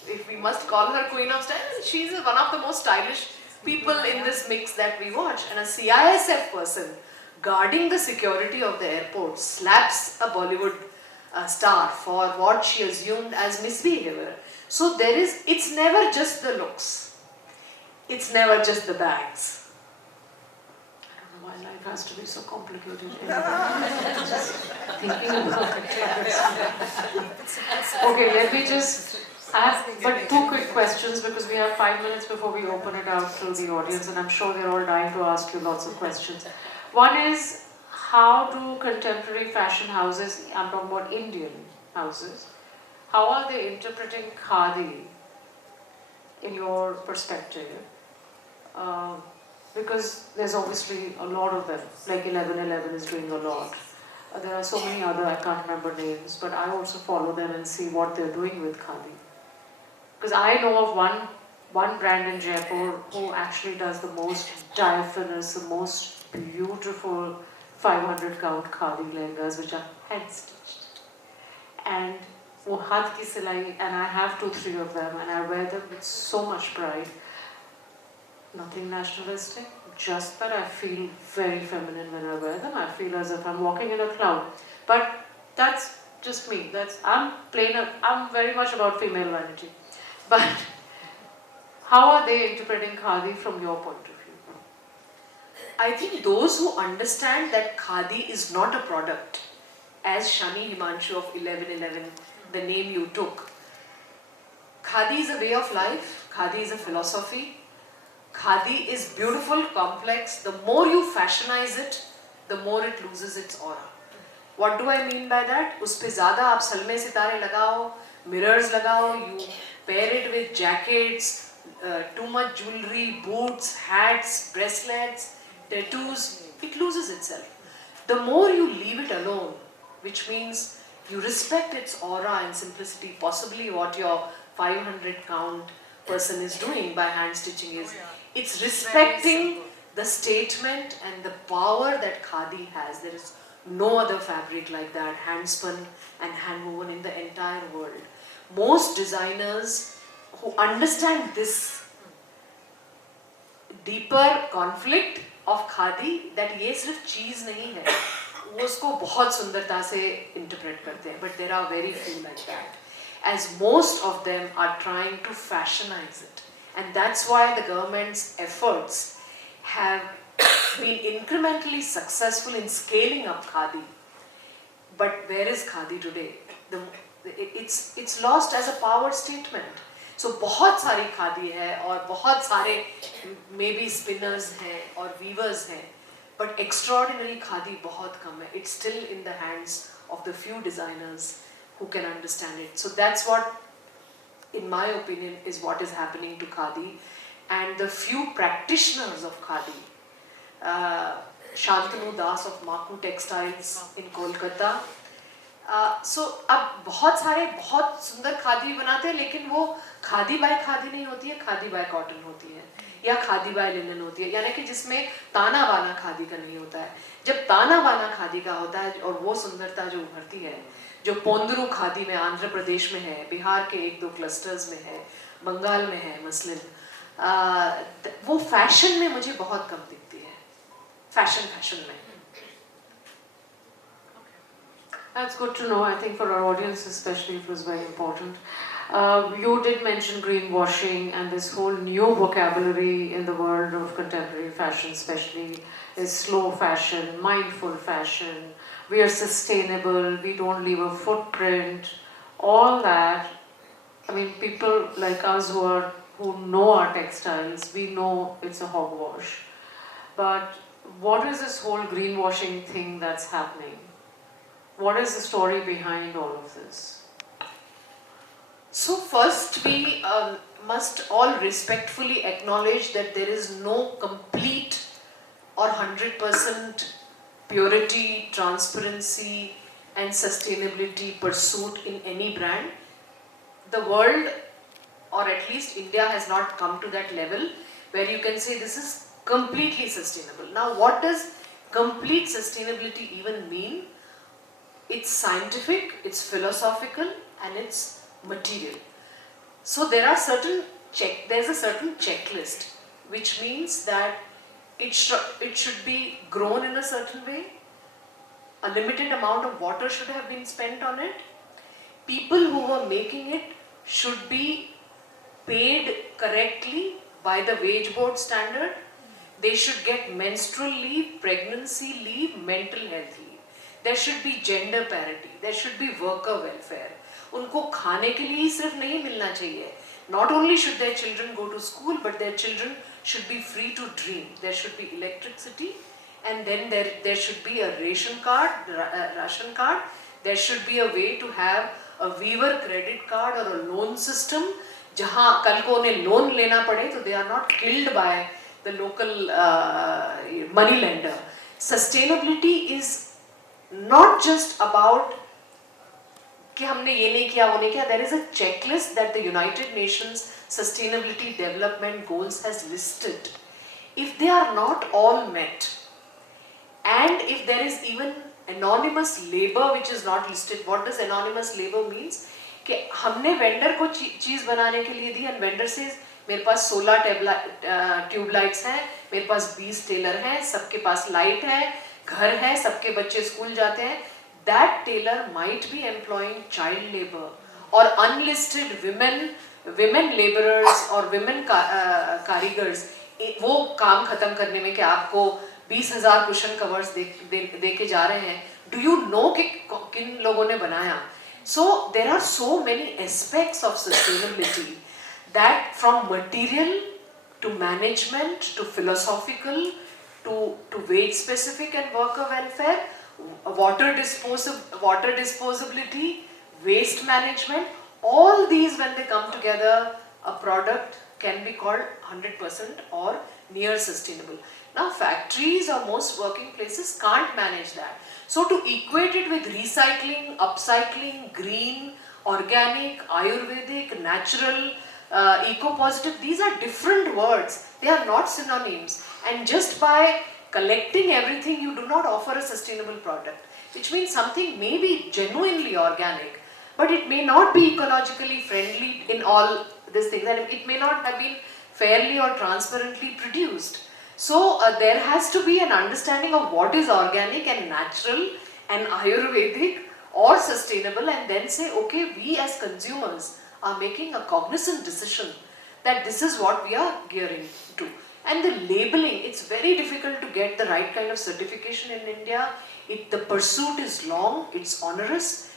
if we must call her queen of style, she's one of the most stylish people in this mix that we watch. And a CISF person guarding the security of the airport slaps a Bollywood star for what she assumed as misbehavior. So it's never just the looks. It's never just the bags. life has to be so complicated. Just thinking about it. Okay, let me just ask but 2 quick questions because we have 5 minutes before we open it out to the audience, and I'm sure they're all dying to ask you lots of questions. One is, how do contemporary fashion houses, I'm talking about Indian houses, how are they interpreting khadi in your perspective? Because there's obviously a lot of them, like 1111 is doing a lot. There are so many other, I can't remember names, but I also follow them and see what they're doing with khadi. Because I know of one brand in Jaipur who actually does the most diaphanous, the most beautiful 500 count khadi lehengas which are hand stitched. And wo hath ki silai, and I have 2-3 of them and I wear them with so much pride. Nothing nationalistic, just that I feel very feminine when I wear them. I feel as if I'm walking in a cloud. But that's just me. I'm very much about female vanity. But how are they interpreting khadi from your point of view? I think those who understand that khadi is not a product, as Shani Himanshu of 1111, the name you took, khadi is a way of life, khadi is a philosophy. Khadi is beautiful, complex. The more you fashionize it, the more it loses its aura. What do I mean by that? Us pe zyada aap salme sitare lagao, mirrors lagao, you pair it with jackets, too much jewelry, boots, hats, bracelets, tattoos, it loses itself. The more you leave it alone, which means you respect its aura and simplicity, possibly what your 500 count person is doing by hand stitching is, it's respecting the statement and the power that khadi has. There is no other fabric like that, hand spun and hand woven in the entire world. Most designers who understand this deeper conflict of khadi, that ये सिर्फ चीज नहीं है, वो उसको बहुत सुंदरता से interpret करते हैं. But there are very few like that, as most of them are trying to fashionize it. And that's why the government's efforts have been incrementally successful in scaling up khadi. But where is khadi today? It's lost as a power statement. So बहुत सारी खादी है और बहुत सारे maybe spinners हैं और weavers हैं, but extraordinary khadi बहुत कम है. It's still in the hands of the few designers who can understand it. So that's what, in my opinion, is what is happening to khadi. And the few practitioners of khadi, Shantanu Das of Maku Textiles in Kolkata, so अब बहुत सारे बहुत सुंदर खादी बनाते हैं, लेकिन वो khadi bye khadi नहीं होती है, खादी बाय कॉटन होती है या खादी बाय लिनन होती है, यानी कि जिसमें ताना बाना खादी का नहीं होता है. जब ताना बाना खादी का होता है और वो सुंदरता जो उभरती है, जो पोंदरू खादी में आंध्र प्रदेश में है, बिहार के 1-2 क्लस्टर्स में है, बंगाल में है मसलन, वो फैशन में मुझे बहुत कम दिखती है. फैशन में. That's good to know. I think for our audience especially it was very important. You did mention greenwashing, and this whole new vocabulary in the world of contemporary fashion especially is slow fashion, mindful fashion, we are sustainable, we don't leave a footprint, all that. I mean, people like us who know our textiles, we know it's a hogwash. But what is this whole greenwashing thing that's happening? What is the story behind all of this? So first we must all respectfully acknowledge that there is no complete or 100% purity, transparency and sustainability pursuit in any brand. The world, or at least India, has not come to that level where you can say this is completely sustainable. Now what does complete sustainability even mean? It's scientific, it's philosophical and it's material. So there's a certain checklist, which means that it should be grown in a certain way. A limited amount of water should have been spent on it. People who were making it should be paid correctly by the wage board standard. They should get menstrual leave, pregnancy leave, mental health leave. There should be gender parity. There should be worker welfare. उनको खाने के लिए ही सिर्फ नहीं मिलना चाहिए. Not only should their children go to school, but their children should be free to dream. There should be electricity, and then there should be a ration card. There should be a way to have a weaver credit card or a loan system. जहाँ कल को उन्हें loan लेना पड़े तो they are not killed by the local money lender. Sustainability is not just about कि हमने ये नहीं किया वो नहीं किया. There is a checklist that the United Nations Sustainability Development Goals has listed. If they are not all met, and if there is even anonymous labor which is not listed, what does anonymous labor means? कि हमने vendor को चीज बनाने के लिए दी and vendor says मेरे पास 16 tubelights हैं, मेरे पास 20 टेलर हैं, सबके पास लाइट है, घर है, सबके बच्चे स्कूल जाते हैं. That tailor might be employing child labor or unlisted women laborers or women कारीगर्स. वो काम खत्म करने में कि आपको 20,000 कुशन कवर्स दे के जा रहे हैं. Do you know कि किन लोगों ने बनाया? So there are so many aspects of sustainability that from material to management to philosophical to wage specific and worker welfare, water disposability, waste management, all these when they come together, a product can be called 100% or near sustainable. Now factories or most working places can't manage that. So to equate it with recycling, upcycling, green, organic, Ayurvedic, natural, eco-positive, these are different words. They are not synonyms. And just by collecting everything, you do not offer a sustainable product. Which means something may be genuinely organic, but it may not be ecologically friendly in all these things. And it may not have been fairly or transparently produced. So there has to be an understanding of what is organic and natural and Ayurvedic or sustainable, and then say, okay, we as consumers are making a cognizant decision that this is what we are gearing to. And the labeling, it's very difficult to get the right kind of certification in India. The pursuit is long, it's onerous.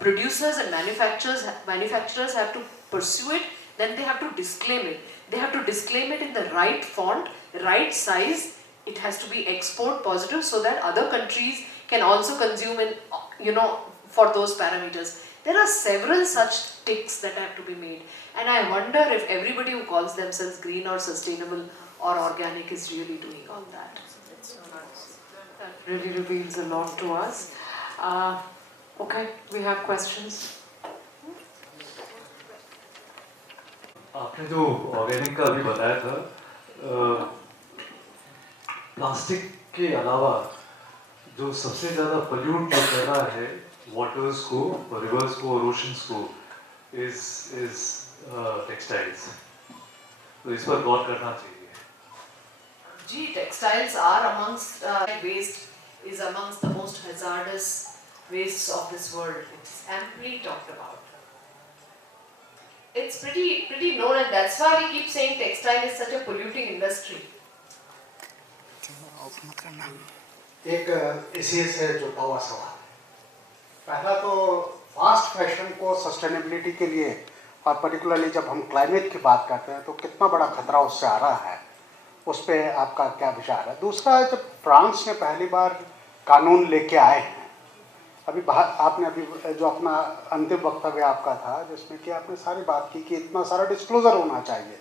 Producers and manufacturers have to pursue it, then they have to disclaim it. They have to disclaim it in the right font, right size. It has to be export positive so that other countries can also consume in, for those parameters. There are several such ticks that have to be made. And I wonder if everybody who calls themselves green or sustainable or organic is really doing all that. That really reveals a lot to us. Okay, we have questions. आपने जो organic का अभी बताया था, plastic के अलावा जो सबसे ज़्यादा पोल्यूट कर रहा है वाटर्स को, रिवर्स को और ओशंस को is textiles. तो इस पर गौर करना चाहिए. जी, textiles are amongst waste is amongst the most hazardous wastes of this world. It's amply talked about. It's pretty known, and that's why we keep saying textile is such a polluting industry. एक इसी से जुड़ा हुआ सवाल. पहला तो fast fashion को sustainability के लिए और पर्टिकुलरली जब हम क्लाइमेट की बात करते हैं तो कितना बड़ा खतरा उससे आ रहा है, उस पर आपका क्या विचार है. दूसरा, जब फ्रांस ने पहली बार कानून लेके आए हैं, अभी आपने अभी जो अपना अंतिम वक्तव्य आपका था जिसमें कि आपने सारी बात की कि इतना सारा डिस्क्लोजर होना चाहिए.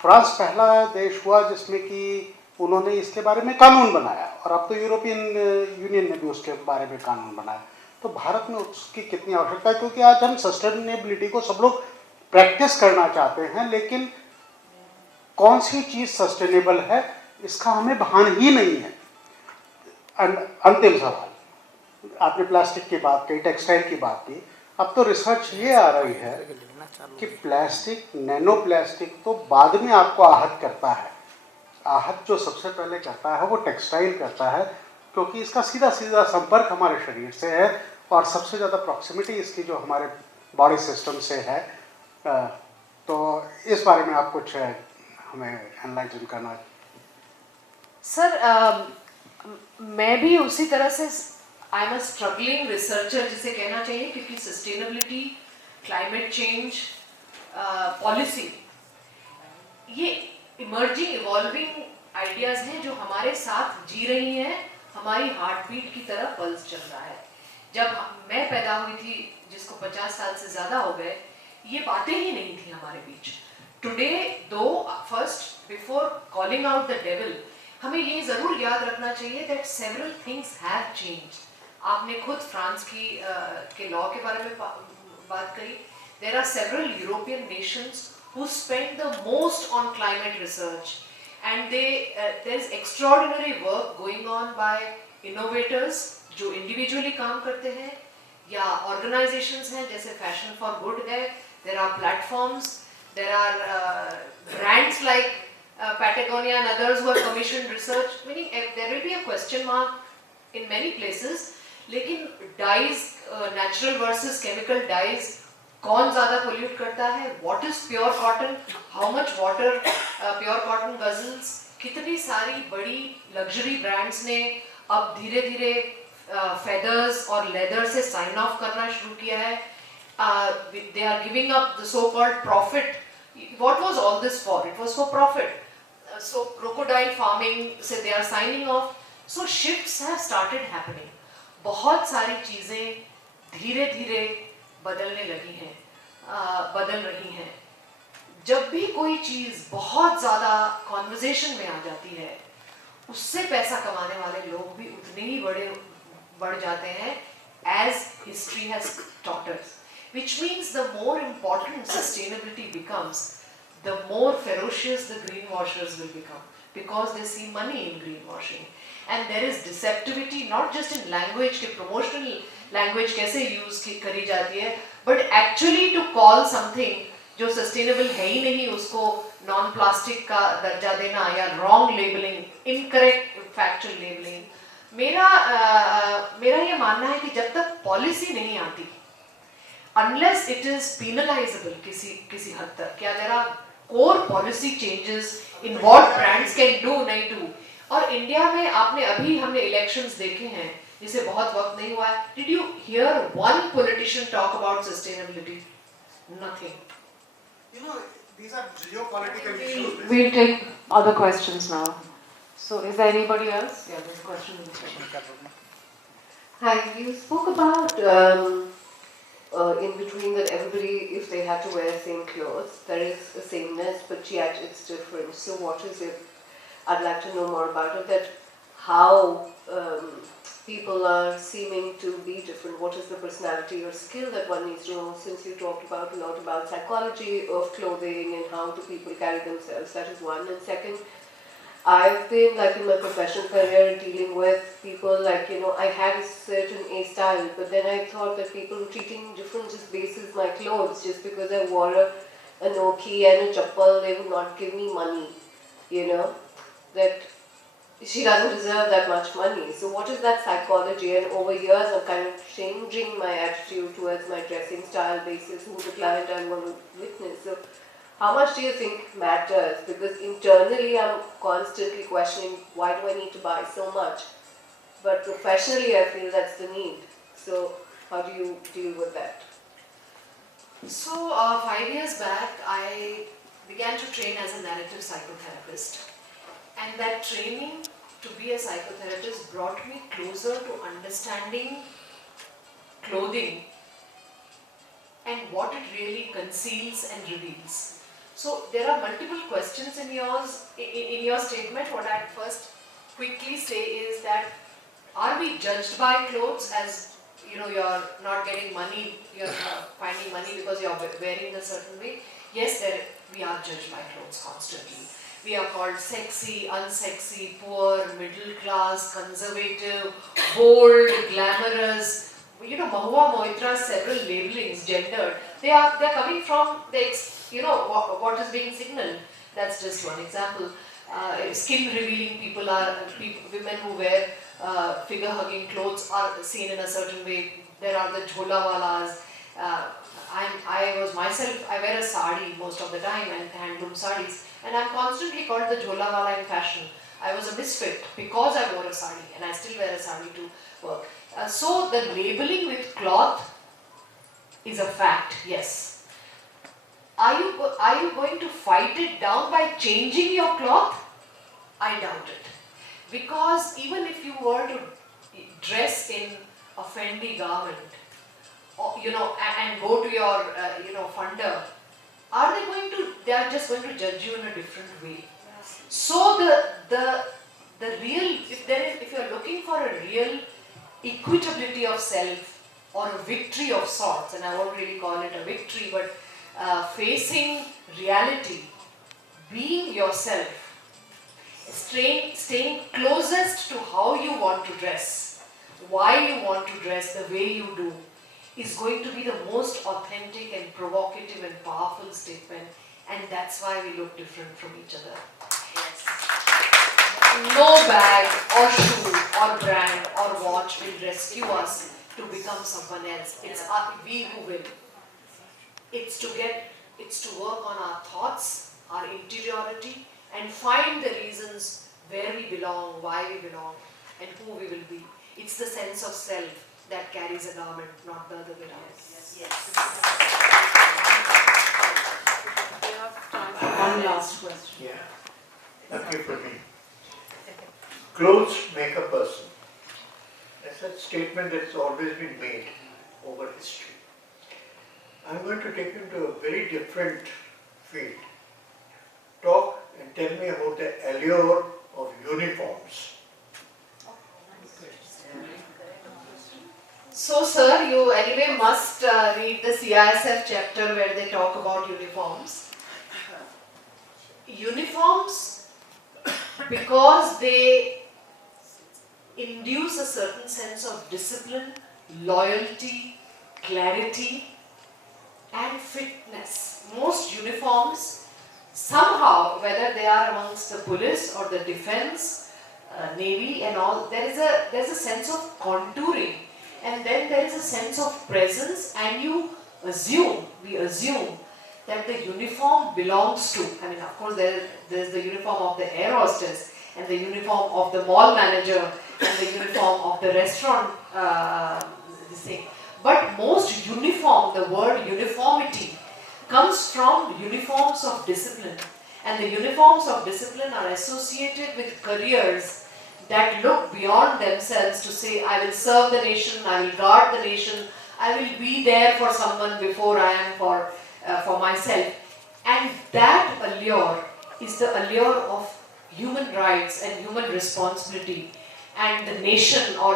फ्रांस पहला देश हुआ जिसमें कि उन्होंने इसके बारे में कानून बनाया, और अब तो यूरोपियन यूनियन ने भी उसके बारे में कानून बनाया. तो भारत में उसकी कितनी आवश्यकता है, क्योंकि आज हम सस्टेनेबिलिटी को सब लोग प्रैक्टिस करना चाहते हैं, लेकिन कौन सी चीज़ सस्टेनेबल है इसका हमें भान ही नहीं है. अंतिम सवाल, आपने प्लास्टिक की बात की, टेक्सटाइल की बात की. अब तो रिसर्च ये आ रही है कि प्लास्टिक, नैनो प्लास्टिक तो बाद में आपको आहत करता है. आहत जो सबसे पहले करता है वो टेक्सटाइल करता है, क्योंकि इसका सीधा सीधा संपर्क हमारे शरीर से है और सबसे ज़्यादा प्रॉक्सिमिटी इसकी जो हमारे बॉडी सिस्टम से है. तो इस बारे में आप कुछ हमें एनालाइज करना सर मैं भी उसी तरह से I am a struggling researcher जिसे कहना चाहिए, क्योंकि सस्टेनेबिलिटी, क्लाइमेट चेंज, पॉलिसी, ये इमर्जिंग इवॉल्विंग आइडियाज हैं जो हमारे साथ जी रही हैं, हमारी हार्ट बीट की तरह पल्स चल रहा है। जब मैं पैदा हुई थी, जिसको 50 साल से ज़्यादा हो गए, ये बातें ही नहीं थी हमारे बीच। टुडे दो first before calling out the devil, हमें ये ज़रूर याद रखना चाहिए that several things have changed. आपने खुद फ्रांस के लॉ के बारे में बात करी। There are several European nations who spend the most on climate research, and there is extraordinary work going on by innovators जो individually काम करते हैं या organizations हैं जैसे Fashion for Good है, there are platforms, there are brands like Patagonia and others who have commissioned research, meaning there will be a question mark in many places, लेकिन dyes, natural versus chemical dyes, कौन ज़्यादा pollute करता है, what is pure cotton, how much water pure cotton ghazals, कितनी सारी बड़ी luxury brands ने अब धीरे धीरे फेदर्स और लेदर से साइन ऑफ करना शुरू किया है। They are giving up the so called profit. What was all this for? It was for profit. So crocodile farming से they are signing off. So shifts have started happening. बहुत सारी चीज़ें धीरे धीरे बदलने लगी हैं, बदल रही हैं। जब भी कोई चीज़ बहुत ज़्यादा कॉन्वर्जेशन में आ जाती है, उससे पैसा कमाने वाले लोग भी उतने ही बढ़ जाते हैं, as history has taught us. Which means the more important sustainability becomes, the more ferocious the greenwashers will become, because they see money in greenwashing. And there is deceptivity not just in language के promotional language कैसे use करी जाती है, but actually to call something जो sustainable है ही नहीं उसको नॉन प्लास्टिक का दर्जा देना या wrong labelling, incorrect factual labelling. मेरा ये मानना है कि जब तक पॉलिसी नहीं आती, अनलेस इट इज पीनलाइजेबल किसी हद तक, क्या there are core policy changes in what brands can do नहीं डू। और इंडिया में हमने इलेक्शंस देखे हैं जिसे बहुत वक्त नहीं हुआ है। Did you hear one politician talk about sustainability? Nothing. You know, these are geopolitical issues. We'll take other questions now. So, is there anybody else? Yeah, there's a question in the second. Hi, you spoke about in between that everybody, if they had to wear the same clothes, there is a sameness, but yet it's different. So, what is it? I'd like to know more about it. That how people are seeming to be different. What is the personality or skill that one needs to know? Since you talked about a lot about psychology of clothing and how do people carry themselves, that is one. And second, I've been like in my professional career dealing with people like, you know, I had a certain A style, but then I thought that people were treating different just basis my clothes. Just because I wore a Noki and a chappal, they would not give me money, you know, that she doesn't deserve that much money. So what is that psychology? And over years I'm kind of changing my attitude towards my dressing style basis, who the client I'm going to witness. So how much do you think matters? Because internally I'm constantly questioning, why do I need to buy so much? But professionally I feel that's the need. So how do you deal with that? So 5 years back I began to train as a narrative psychotherapist. And that training to be a psychotherapist brought me closer to understanding clothing and what it really conceals and reveals. So there are multiple questions in your statement. What I'd first quickly say is that, are we judged by clothes? As you know, you're not getting money, you're finding money because you're wearing a certain way. Yes, we are judged by clothes constantly. We are called sexy, unsexy, poor, middle class, conservative, bold, glamorous. You know, Mahua Moitra's several labelings, gendered. They're coming from what is being signaled. That's just one example. Skin revealing people are women who wear figure hugging clothes are seen in a certain way. There are the jhola walas. I wear a sari most of the time, and handloom saris, and I'm constantly called the jhola wala in fashion. I was a misfit because I wore a sari, and I still wear a sari to work. So the labeling with cloth is a fact, yes. Are you going to fight it down by changing your cloth? I doubt it. Because even if you were to dress in a Fendi garment, or, and go to your, funder, they are just going to judge you in a different way. So the real, if you are looking for a real equitability of self or a victory of sorts, and I won't really call it a victory, but facing reality, being yourself, staying closest to how you want to dress, why you want to dress the way you do, is going to be the most authentic and provocative and powerful statement, and that's why we look different from each other. Yes. No bag or shoe or brand or watch will rescue us to become someone else. It's we who will. It's to work on our thoughts, our interiority, and find the reasons where we belong, why we belong, and who we will be. It's the sense of self that carries a garment, not the other way around. Yes. We have time for one last question. Yeah. Okay for me. Clothes make a person. That's a statement that's always been made over history. I'm going to take you into a very different field. Talk and tell me about the allure of uniforms. So, sir, you anyway must read the CISF chapter where they talk about uniforms. Uniforms, because they induce a certain sense of discipline, loyalty, clarity, and fitness. Most uniforms, somehow, whether they are amongst the police or the defense, navy and all, there's a sense of contouring. And then there is a sense of presence, and we assume that the uniform belongs to, of course there's the uniform of the air hostess, and the uniform of the mall manager, and the uniform of the restaurant, this thing. But most uniform, the word uniformity, comes from uniforms of discipline. And the uniforms of discipline are associated with careers that look beyond themselves to say, I will serve the nation, I will guard the nation, I will be there for someone before I am for myself. And that allure is the allure of human rights and human responsibility and the nation, or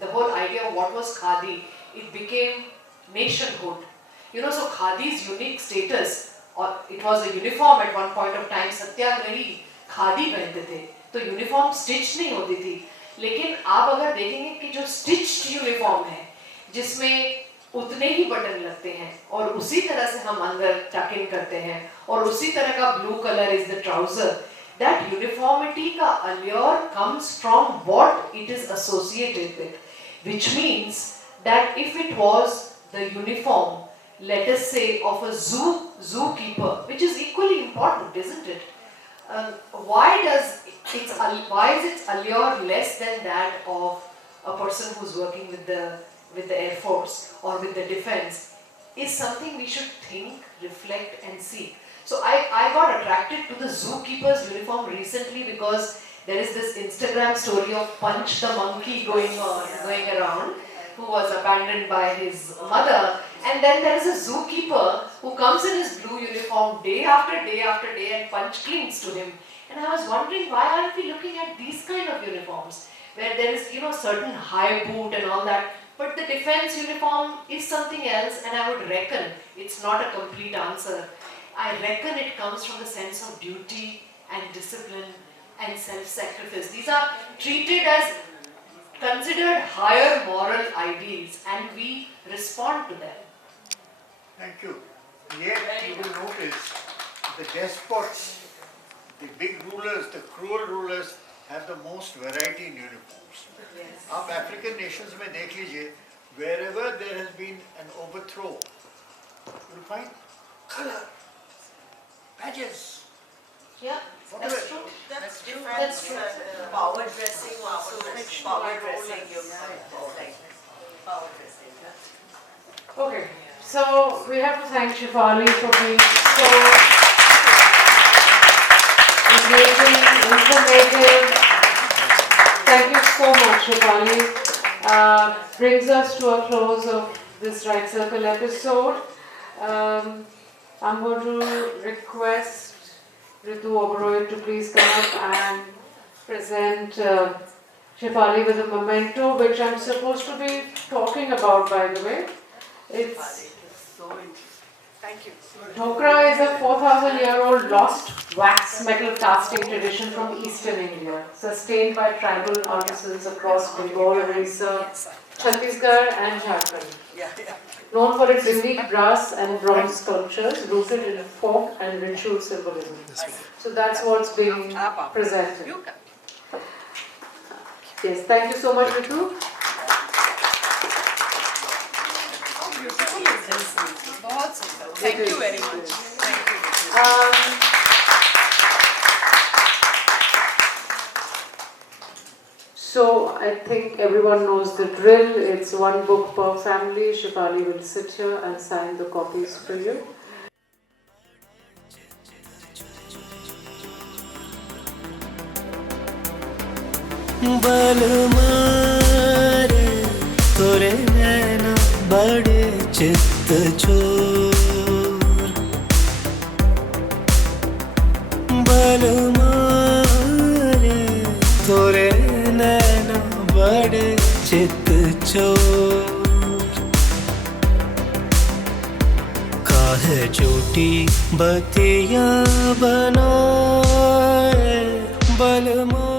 the whole idea of what was khadi, it became nationhood. So khadi's unique status, or it was a uniform at one point of time, satyagrahi khadi पहनते थे, तो uniform stitch नहीं होती थी. लेकिन आप अगर देखेंगे कि जो स्टिच्ड यूनिफॉर्म है, जिसमें उतने ही बटन लगते हैं और उसी तरह से हम अंदर टक इन करते हैं और उसी तरह का blue colour is the trouser, that uniformity का allure comes from what it is associated with, which means that if it was the uniform, let us say, of a zookeeper, which is equally important, isn't it? Why is its allure less than that of a person who's working with the Air Force or with the defense? Is something we should think, reflect and see. So I got attracted to the zookeeper's uniform recently because there is this Instagram story of Punch the monkey going around, who was abandoned by his mother, and then there is a zookeeper who comes in his blue uniform day after day after day, and Punch clings to him. And I was wondering, why aren't we looking at these kind of uniforms where there is certain high boot and all that, but the defense uniform is something else, and I would reckon it's not a complete answer. I reckon it comes from the sense of duty and discipline and self-sacrifice. These are treated as considered higher moral ideals, and we respond to them. Thank you. Yet you will notice the despots, the big rulers, the cruel rulers have the most variety in uniforms. Yes. आप African nations में देख लीजिए, wherever there has been an overthrow, you will find color, badges, Yeah, that's true. That's true. That's true. Power dressing also. Power dressing, you like power dressing. Okay, so we have to thank Shefalee for being so engaging, informative. Thank you so much, Shefalee. Brings us to a close of this Right Circle episode. I'm going to request Ritu Uberoi to please come up and present Shefalee with a memento, which I'm supposed to be talking about, by the way. It's So interesting. Thank you. Dhokra is a 4,000-year-old lost wax metal casting tradition from eastern India, sustained by tribal artisans across Bengal, Orissa, Chhattisgarh and Jharkhand. Known for its unique brass and bronze sculptures rooted in folk and ritual symbolism. So that's what's being presented. Yes, thank you so much, Ritu. Thank you very much. Thank you. So I think everyone knows the drill. It's one book per family. Shefalee will sit here and sign the copies for you. बल मारे तोरे नैना बड़े चित्त चोर बल मारे तोरे नैना बड़े चित्त चोर काहे झूठी बतिया बनाए बल मारे